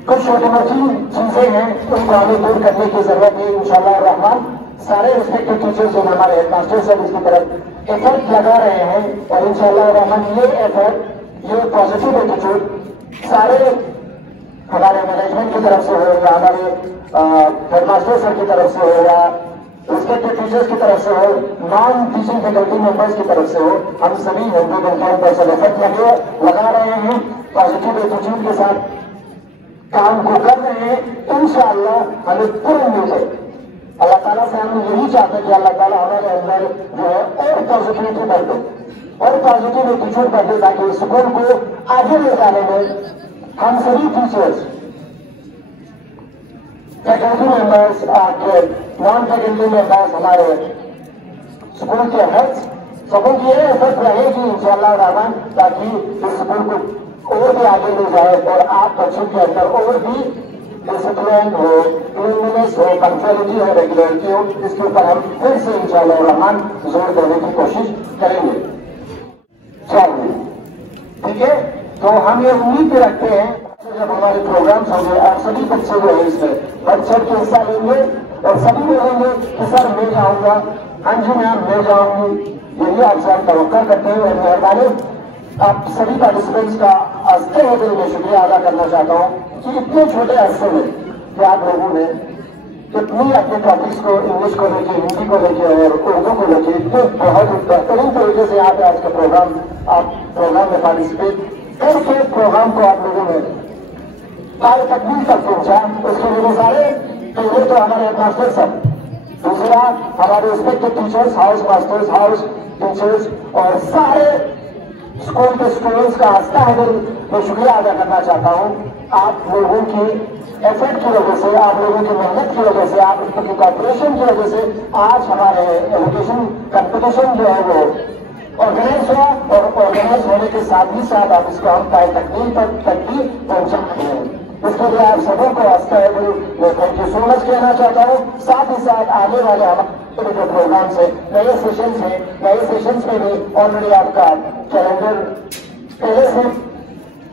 कुछ छोटी मोटी चीजें हैं उनको हमें दूर करने की जरूरत है। इंशाल्लाह रहमान सारे रिस्पेक्टेड टीचर्स जो हमारे हेडमास्टर सब इसकी तरफ एफर्ट लगा रहे हैं और इंशाल्लाह रहमान ये एफर्ट, ये पॉजिटिव एटीट्यूड सारे हमारे मैनेजमेंट की तरफ से हो या हमारे हेडमास्टर सर की तरफ से हो या रिस्पेक्टेड टीचर्स की तरफ से हो, नॉन टीचिंग फैकल्टी मेंबर्स की तरफ से हो, हम सभी 110% एफर्ट लगा रहे हैं, पॉजिटिव एटीट्यूड के साथ काम को कर रहे हैं। इंशाअल्लाह हमें पूर्ण मिल जाए। अल्लाह ताला से हम यही चाहते हैं कि अल्लाह ताला हमारे अंदर जो है और पॉजिटिविटी बढ़ दे और पॉजिटिव एटीट्यूड बढ़ दे ताकि स्कूल को आगे ले जाने में हम सभी टीचर्स, फैकल्टी मेंबर्स, आपके नॉन फैकल्टी मेंबर्स, हमारे स्कूल के हेड्स सबों की ये एफर्ट रहेगी इंशाअल्लाह रहमान ताकि इस स्कूल को और भी आगे ले जाए और आप बच्चों के अंदर और भी डिसिप्लिन हो, क्लीनलीनेस हो, पंक्चुअलिटी हो, रेगुलरिटी हो। इसके ऊपर हम फिर से इंशाअल्लाह रहमान जोर देने की कोशिश करेंगे। चलिए ठीक है, तो हम ये उम्मीद भी रखते हैं जब हमारे प्रोग्राम्स होंगे आप सभी बच्चे जो है इसमें बढ़ चढ़ के हिस्सा लेंगे और सभी बोलेंगे कि सर मैं जाऊंगा, हाँ जी मैम मैं जाऊंगी। यही आपसे हम तवक्का करते हैं और मेहरबानी आप सभी पार्टिसिपेंट्स का आस्ते दिल में शुक्रिया अदा करना चाहता हूँ कि इतने छोटे अरसे में कि आप लोगों ने इतनी अपने टॉपिक्स को इंग्लिश को लेके, हिंदी को लेके और उर्दू को लेके इतने बहुत बेहतरीन तरीके से यहाँ पे आज का प्रोग्राम आप प्रोग्राम में पार्टिसिपेट करके प्रोग्राम को आप लोगों ने सारे तकमील तक पहुंचा। उसके लिए सारे पहले तो हमारे मास्टर सब, दूसरा हमारे respected teachers, house masters, house teachers और सारे स्कूल के स्टूडेंट्स का आस्था है मैं शुक्रिया अदा करना चाहता हूँ। आप लोगों की एफर्ट की वजह से, आप लोगों की मेहनत की वजह से, आप लोगों की कॉपरेशन की वजह से आज हमारे एजुकेशन कंपटीशन जो है वो ऑर्गेनाइज हुआ और ऑर्गेनाइज होने के साथ ही साथ आप इसको हम पाए तकमील तक भी पहुंचा हैं। इसके लिए आप सबों को मैं थैंक यू सो मच कहना चाहता हूँ। साथ ही साथ आने वाले हमारे जो प्रोग्राम है, नए सेशंस में भी ऑलरेडी आपका कैलेंडर पहले से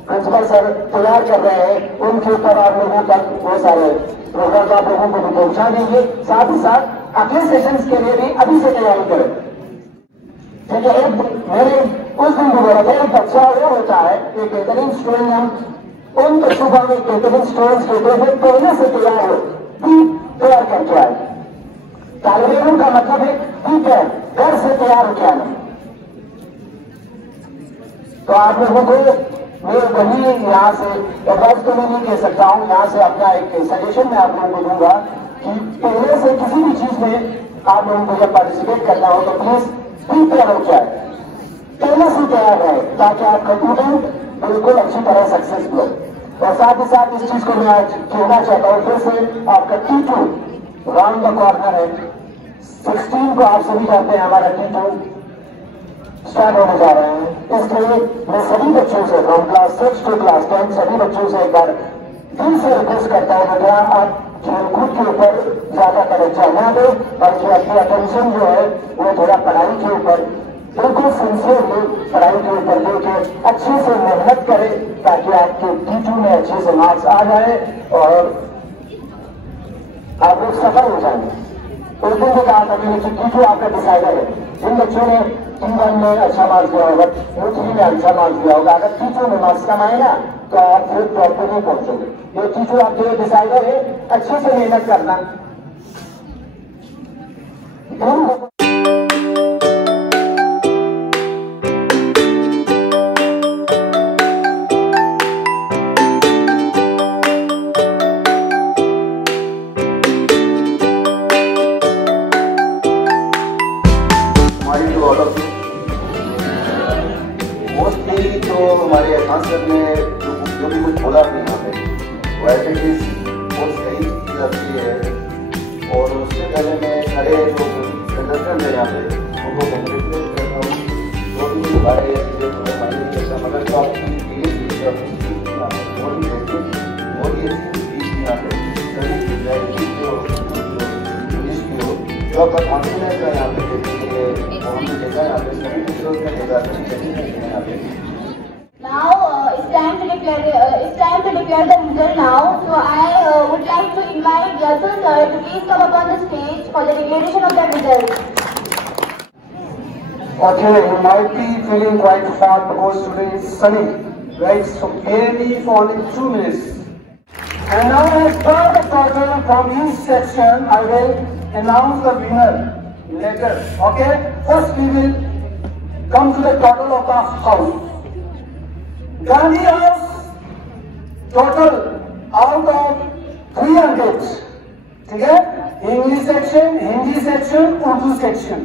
प्रिंसिपल सर तैयार कर रहे हैं, उनके ऊपर आप लोगों तक वो सारे प्रोग्राम आप लोगों को भी पहुंचा देंगे। साथ ही साथ अगले सेशंस के लिए भी अभी से तैयारी करें। ठीक है, मेरे उस दिन भी बोला था, एक बच्चा वो होता है, एक बेहतरीन स्टूडेंट, हम उन बच्चों को एक बेहतरीन स्टूडेंट्स कहते हैं पहले से तैयार करके आए। तालिब इल्म का मतलब है ठीक है, घर से तैयार होकर आना। तो आप लोगों को मैं वही यहाँ से एडवाइस तो मैं नहीं कह सकता हूँ, यहाँ से अपना एक सजेशन मैं आप लोगों को दूंगा कि पहले से किसी भी चीज में आप लोगों को जब पार्टिसिपेट करना हो तो प्लीज प्रिपेयर हो जाए, पहले से तैयार रहे, ताकि आपका स्टूडेंट बिल्कुल अच्छी तरह सक्सेसफुल हो। और साथ ही साथ इस चीज को मैं आज कहना चाहता हूँ फिर से, आपका T2 राउंड द कॉर्नर है, 16 को आप सभी जानते हैं हमारा T2 स्टार्ट होने जा रहे हैं। इसलिए मैं सभी बच्चों से फ्रॉम क्लास 6 टू क्लास 10 सभी बच्चों से एक बार दिल से रिक्वेस्ट करता हूँ बेटा, आप खेलकूद के ऊपर ज्यादा तवज्जो न दे, बल्कि अपनी अटेंशन जो है वो थोड़ा पढ़ाई के ऊपर बिल्कुल सिंसियरली पढ़ाई के ऊपर लेके अच्छे से मेहनत करें, ताकि आपके T2 में अच्छे से मार्क्स आ जाए और आप लोग सफल हो जाएंगे। उस दिन भी कहा था मैंने कि T2 आपका डिसाइडर है। जिन बच्चों ने T1 में अच्छा मार्क्स दिया होगा, T3 में अच्छा मार्क्स दिया होगा, अगर T2 में मार्क्स कम आए ना तो आप फिर टॉप पे नहीं पहुंचोगे। ये T2 आपके लिए डिसाइडर है, अच्छे से मेहनत करना। मोस्टली तो हमारे एडवांस ने जो भी कुछ बोला अपने यहाँ पे वो एक्टिविटीज बहुत सही की जाती है। और उससे पहले मैं सारे जो कंडक्टर है यहाँ पे उनको कॉन्ग्रेचुलेट करता हूँ। जो भी हमारे ऐसा मतलब जो आपकी जो आपका कॉन्फिडेंस है यहाँ पे हमने देखा यहाँ पे सभी टीचर्स ने देखा यहाँ पे। Now it's time to declare the result now. So I would like to invite Yasul sir to please come up on the stage for the declaration of the result. Okay, you might be feeling quite hot because today is sunny, right? So bear me for only 2 minutes. And now as per the total from each section, I will announce the winner later. Okay? First we will come to the total of the house. Gandhi House total out of 300. ठीक है? English section, Hindi section, Urdu section.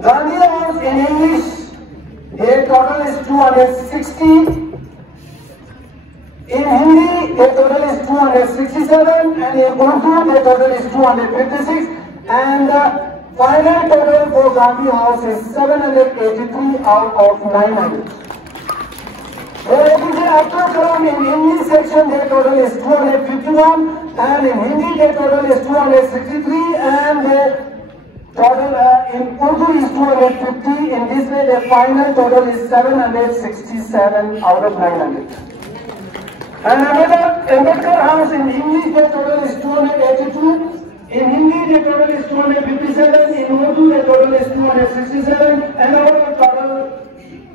Gandhi House in English, their total is 260. In Hindi, their total is 267, and in Urdu, their total is 256, and the final total for Gandhi House is 783 out of 900. In English section, their total is 251, and in Hindi, their total is 263, and their total in Urdu is 250. In this way, their final total is 767 out of 900. And Ambedkar House in English, their total is 282. In Hindi, their total is 257. In Urdu, their total is 267. And our total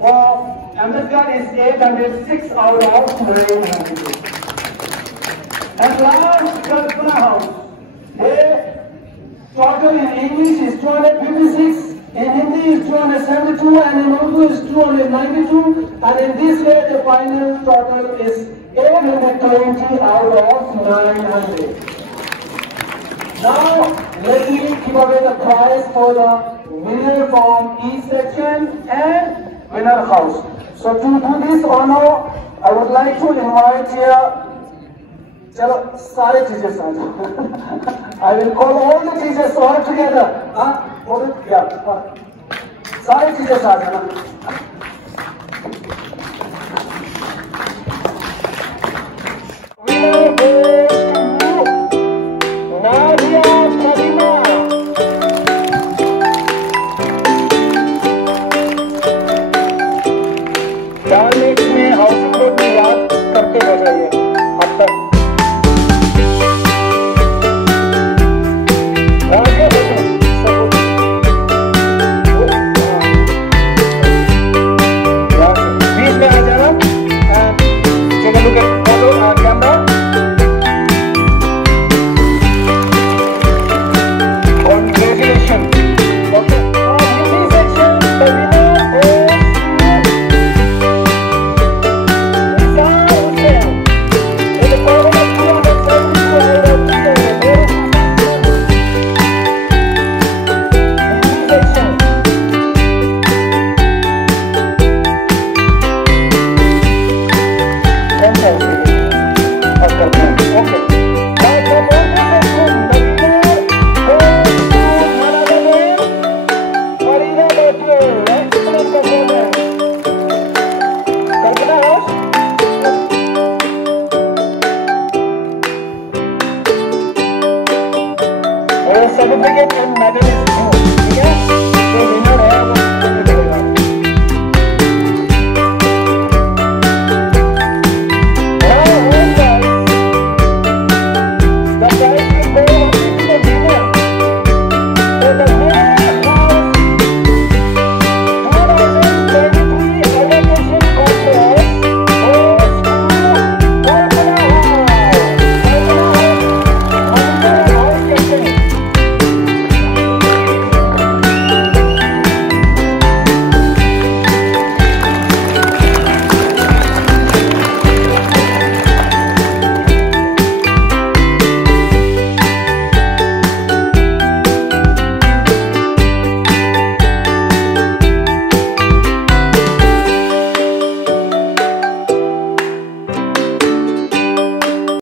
of Ambedkar is 806 out of 900. And last, Kalpana House, their total in English is 256. In Hindi is 272, and in Urdu is 292. And in this way, the final total is 820 out of 900. Now, let me give away the prize for the winner from each section and winner house. So to do this honor, I would like to invite here. Chalo, sare teachers. I will call all the teachers all together. Yeah. सारी चीजें साथ है ना। में housing board में याद करते बजाइए अब तक बीच में आ जाना। take a look at photo camera on graduation. Okay, Hindi section the winner is certificate and medal is due. ठीक है?